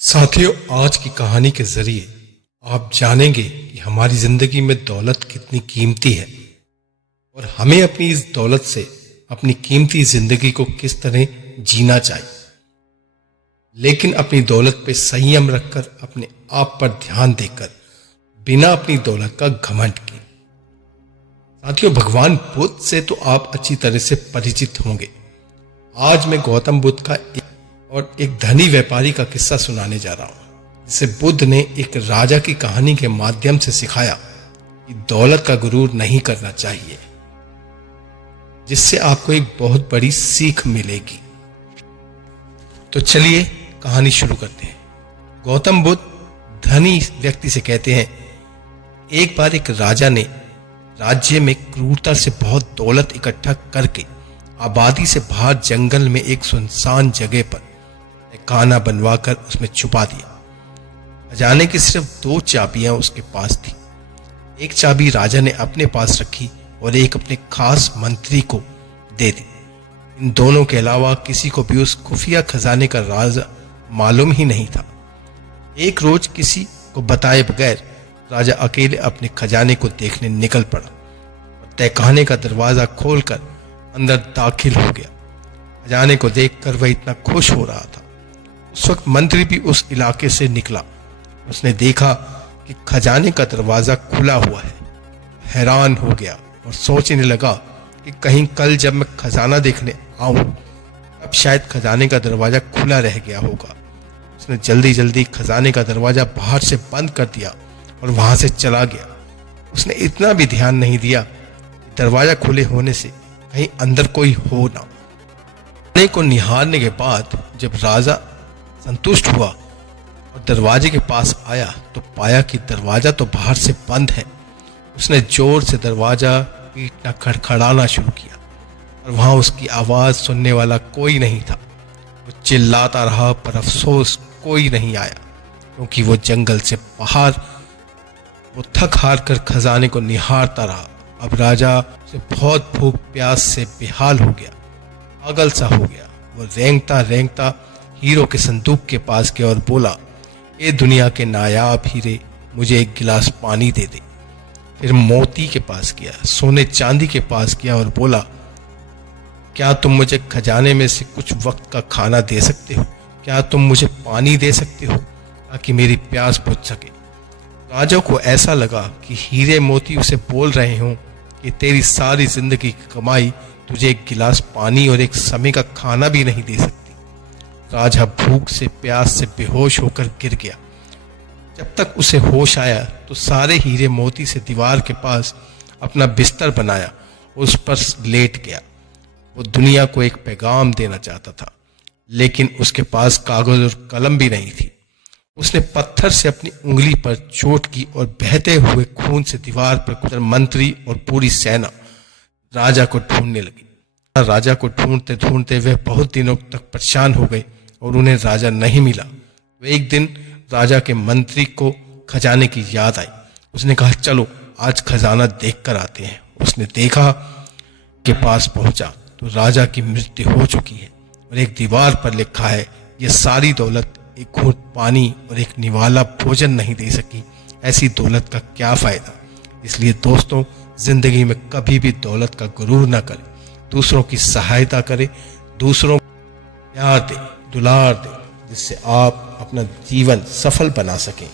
साथियों, आज की कहानी के जरिए आप जानेंगे कि हमारी जिंदगी में दौलत कितनी कीमती है और हमें अपनी इस दौलत से अपनी कीमती जिंदगी को किस तरह जीना चाहिए, लेकिन अपनी दौलत पे संयम रखकर, अपने आप पर ध्यान देकर, बिना अपनी दौलत का घमंड किए। साथियों, भगवान बुद्ध से तो आप अच्छी तरह से परिचित होंगे। आज मैं गौतम बुद्ध का एक धनी व्यापारी का किस्सा सुनाने जा रहा हूं, जिसे बुद्ध ने एक राजा की कहानी के माध्यम से सिखाया कि दौलत का गुरूर नहीं करना चाहिए, जिससे आपको एक बहुत बड़ी सीख मिलेगी। तो चलिए कहानी शुरू करते हैं। गौतम बुद्ध धनी व्यक्ति से कहते हैं, एक बार एक राजा ने राज्य में क्रूरता से बहुत दौलत इकट्ठा करके आबादी से बाहर जंगल में एक सुनसान जगह पर खाना बनवाकर उसमें छुपा दिया। खजाने की सिर्फ 2 चाबियां उसके पास थी। एक चाबी राजा ने अपने पास रखी और एक अपने खास मंत्री को दे दी। इन दोनों के अलावा किसी को भी उस खुफिया खजाने का राज मालूम ही नहीं था। एक रोज किसी को बताए बगैर राजा अकेले अपने खजाने को देखने निकल पड़ा और तहखाने का दरवाजा खोलकर अंदर दाखिल हो गया। खजाने को देखकर वह इतना खुश हो रहा था। उस वक्त मंत्री भी उस इलाके से निकला। उसने देखा कि खजाने का दरवाजा खुला हुआ है। हैरान हो गया और सोचने लगा कि कहीं कल जब मैं खजाना देखने आऊं तब शायद खजाने का दरवाजा खुला रह गया होगा। उसने जल्दी जल्दी खजाने का दरवाजा बाहर से बंद कर दिया और वहां से चला गया। उसने इतना भी ध्यान नहीं दिया कि दरवाजा खुले होने से कहीं अंदर कोई हो ना। खजाने को निहारने के बाद जब राजा संतुष्ट हुआ और दरवाजे के पास आया तो पाया कि दरवाजा तो बाहर से बंद है। उसने जोर से दरवाजा पीटना, खड़खड़ाना शुरू किया और वहां उसकी आवाज सुनने वाला कोई नहीं था। वो चिल्लाता रहा पर अफसोस कोई नहीं आया, क्योंकि वो जंगल से बाहर वो थक हार कर खजाने को निहारता रहा। अब राजा से बहुत भूख प्यास से बेहाल हो गया, पागल सा हो गया। वो रेंगता रेंगता हीरो के संदूक के पास गया और बोला, ए दुनिया के नायाब हीरे, मुझे एक गिलास पानी दे दे। फिर मोती के पास गया, सोने चांदी के पास गया और बोला, क्या तुम मुझे खजाने में से कुछ वक्त का खाना दे सकते हो? क्या तुम मुझे पानी दे सकते हो ताकि मेरी प्यास बुझ सके? राजा को ऐसा लगा कि हीरे मोती उसे बोल रहे हों कि तेरी सारी जिंदगी की कमाई तुझे एक गिलास पानी और एक समय का खाना भी नहीं दे सकती। राजा भूख से प्यास से बेहोश होकर गिर गया। जब तक उसे होश आया तो सारे हीरे मोती से दीवार के पास अपना बिस्तर बनाया, उस पर लेट गया। वो दुनिया को एक पैगाम देना चाहता था, लेकिन उसके पास कागज और कलम भी नहीं थी। उसने पत्थर से अपनी उंगली पर चोट की और बहते हुए खून से दीवार पर कुछ मंत्री और पूरी सेना राजा को ढूंढने लगी। राजा को ढूंढते ढूंढते वे बहुत दिनों तक परेशान हो गए और उन्हें राजा नहीं मिला। तो एक दिन राजा के मंत्री को खजाने की याद आई। उसने कहा, चलो आज खजाना देख कर आते हैं। उसने देखा के पास पहुंचा तो राजा की मृत्यु हो चुकी है और एक दीवार पर लिखा है, ये सारी दौलत एक घूंट पानी और एक निवाला भोजन नहीं दे सकी। ऐसी दौलत का क्या फायदा? इसलिए दोस्तों, जिंदगी में कभी भी दौलत का गुरूर ना करें। दूसरों की सहायता करें, दूसरों को प्यार दें, दुलार दें, जिससे आप अपना जीवन सफल बना सकें।